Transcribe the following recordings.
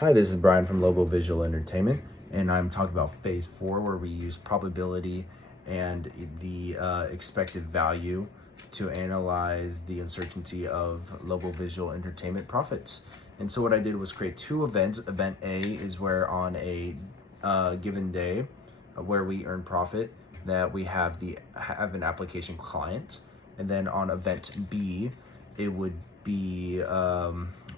Hi, this is Brian from Lobo Visual Entertainment, and I'm talking about phase 4, where we use probability and the expected value to analyze the uncertainty of Lobo Visual Entertainment profits. And so what I did was create two events. Event A is where on a given day where we earn profit, that we have an application client, and then on event B, it would be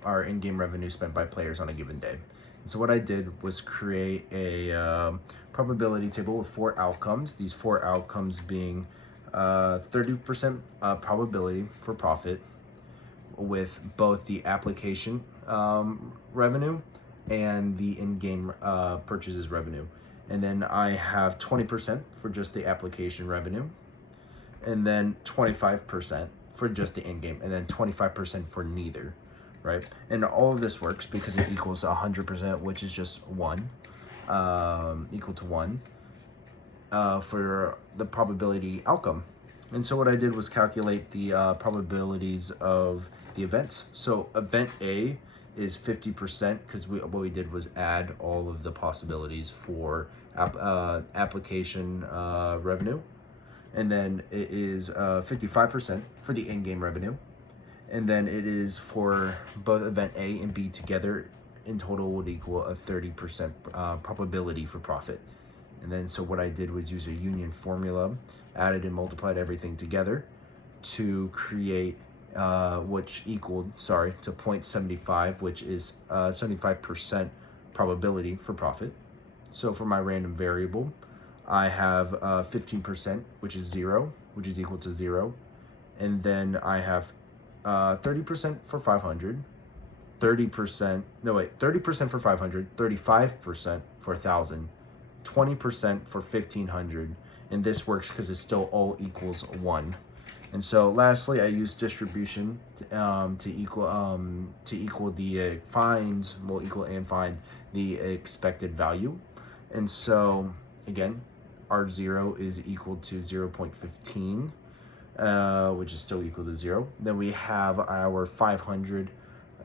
our in-game revenue spent by players on a given day. And so what I did was create a probability table with 4 outcomes. These 4 outcomes being 30% probability for profit with both the application revenue and the in-game purchases revenue. And then I have 20% for just the application revenue, and then 25% for just the in-game, and then 25% for neither, right? And all of this works because it equals 100%, which is just 1, equal to 1 for the probability outcome. And so what I did was calculate the probabilities of the events. So event A is 50%, because what we did was add all of the possibilities for application revenue. And then it is 55% for the in-game revenue. And then it is for both event A and B together, in total would equal a 30% probability for profit. And then so what I did was use a union formula, added and multiplied everything together to create which equaled, to 0.75, which is 75% probability for profit. So for my random variable, I have 15%, which is 0, which is equal to 0. And then I have 30% for 500, 30% for 500, 35% for 1,000, 20% for 1,500. And this works because it still all equals 1. And so lastly, I use distribution to equal the find the expected value. And so again, R0 is equal to 0.15, which is still equal to 0. Then we have our 500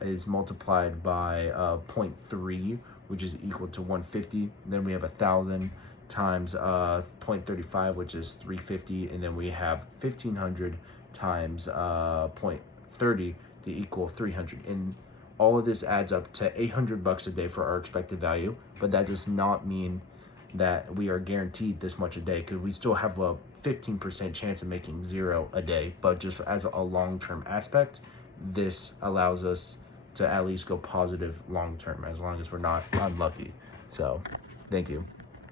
is multiplied by 0.3, which is equal to 150. Then we have 1,000 times 0.35, which is 350. And then we have 1,500 times 0.30 to equal 300. And all of this adds up to $800 a day for our expected value. But that does not mean that we are guaranteed this much a day, because we still have a 15% chance of making 0 a day. But just as a long-term aspect, this allows us to at least go positive long-term, as long as we're not unlucky. So thank you.